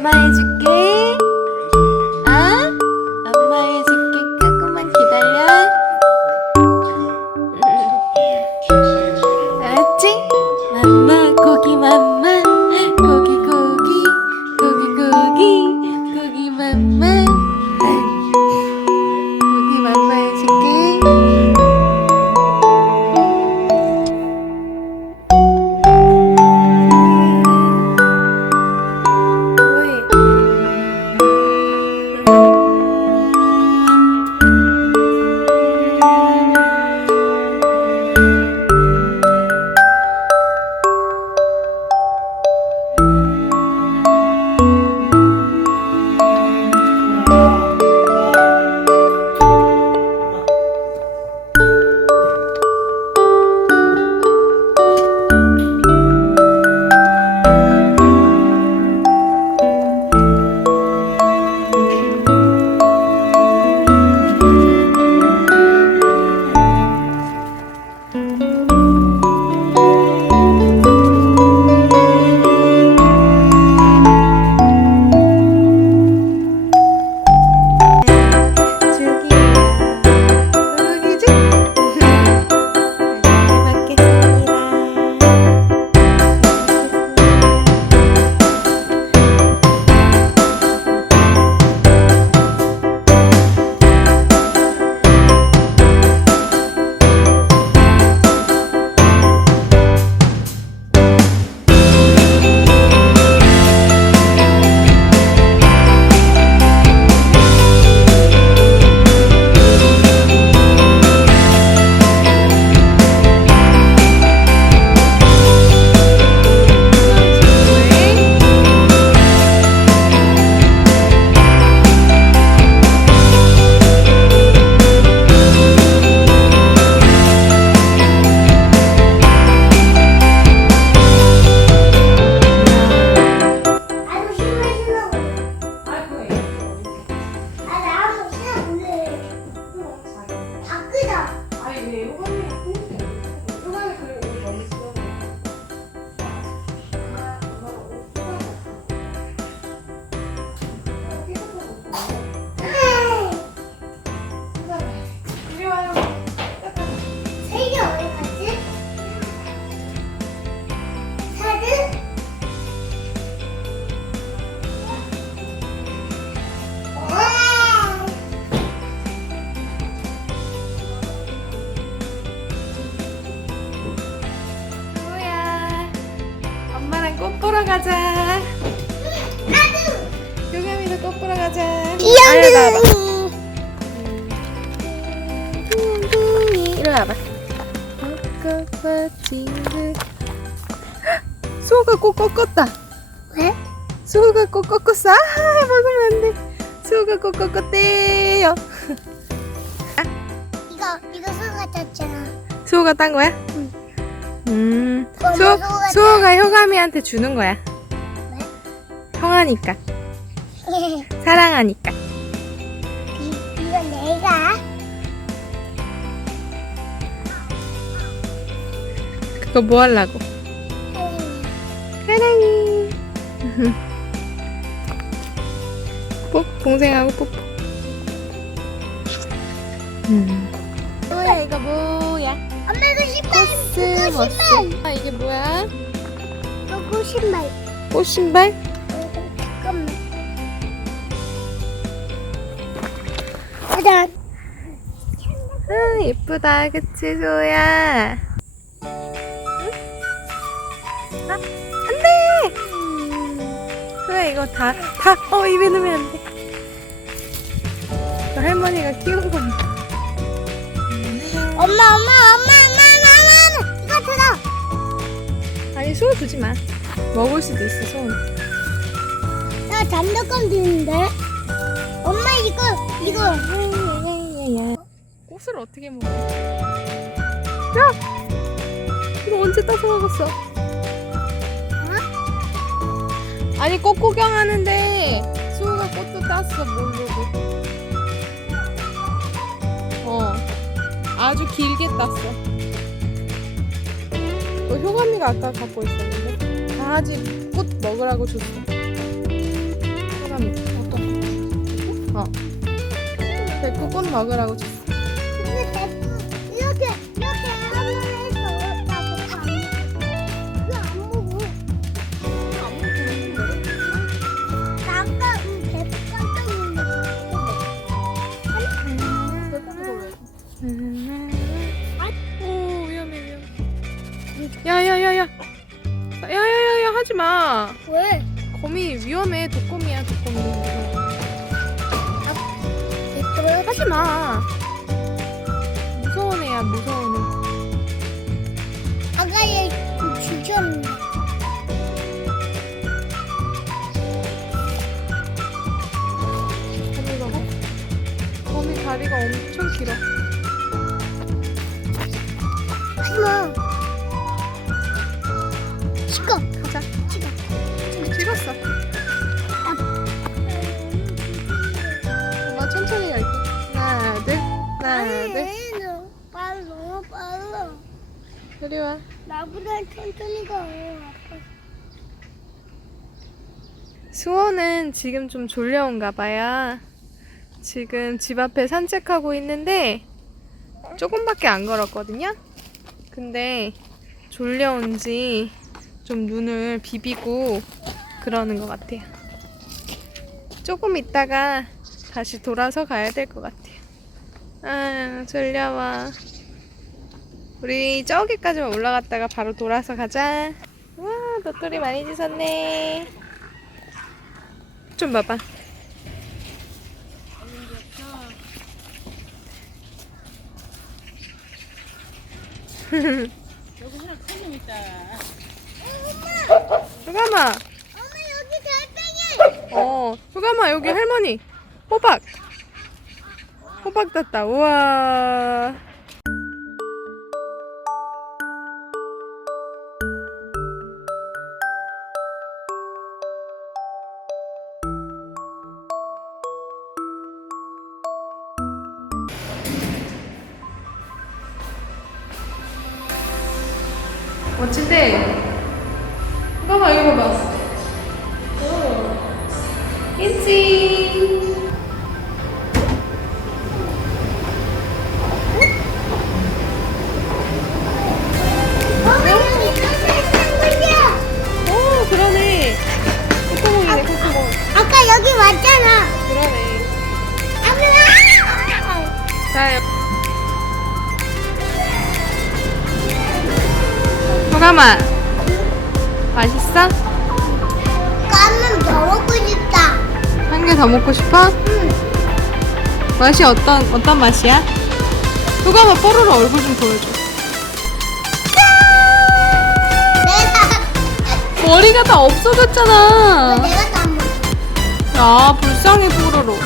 엄마 해줄게 아? 어? 엄마 해줄게 조금만 기다려 알았지? 맘마 고기 맘마 고기 보러 가자. 나도. 요감이도 꽃 보러 가자. 나와봐. 이영둥이. 이리 와봐. 꽃꽃꽃이는 수호가 꽃 꺾었다. 왜? 수호가 꽃 꺾었어. 아, 먹으면 안 돼. 수호가 꽃 꺾었대요. 이거 이거 수가 tas잖아. 수호가 딴 거야? 음. 수호가 수호가 효감이한테 주는 거야. 형아니까. 사랑하니까. 이, 이거 내가. 그거 뭐 하려고? 사랑해. 뽀, 동생하고 뽀뽀. 음. 뭐야, 이거? 엄마 이거 신발. 아, 이게 뭐야? 이거 신발. 꽃 신발? 잠깐만. 짜잔. 아, 예쁘다. 그치, 소야? 아, 안 돼! 소야, 이거 다, 다, 어, 입에 넣으면 안 돼. 저 할머니가 키운 엄마 엄마 엄마 엄마 아니, 소주지 마. 먹을 수도 있어, 소는. 나 장난감 드는데. 엄마 이거 이거. 꽃을 어떻게 먹어? 야! 이거 언제 따서 먹었어? 아니 꽃 구경하는데 수호가 꽃도 땄어 모르고. 어, 아주 길게 땄어. 너 효감이가 아까 갖고 있었는데 강아지 꽃 먹으라고 줬어. 효감이 어떤? 어. 데리고 꽃 먹으라고 줬어. 마. 무서운 애야 무서운 애. 아까 얘 주셨는데. 거미 봐봐. 거미 다리가 엄청 길어. 하지마. 시끄. 이리 와. 나보다 천천히 가. 아빠. 수호는 지금 좀 졸려온가 봐요. 지금 집 앞에 산책하고 있는데 조금밖에 안 걸었거든요. 근데 졸려온지 좀 눈을 비비고 그러는 것 같아요. 조금 있다가 다시 돌아서 가야 될 것 같아요. 아, 졸려워. 우리 저기까지만 올라갔다가 바로 돌아서 가자. 와, 너돌이 많이 짖었네. 좀 봐봐. 효감아, 엄마 여기 달팽이. 어, 효감아 여기 할머니 호박, 호박 땄다. 우와. 멋진데? 봐봐 이거 봐봐. 오. 있지 효감아 맛있어? 더 먹고 싶다. 한 개 더 먹고 싶어? 응. 맛이 어떤 어떤 맛이야? 누가 한번 뽀로로 얼굴 좀 보여줘. 내가 머리가 다 없어졌잖아. 내가 다 먹어. 아 불쌍해 뽀로로.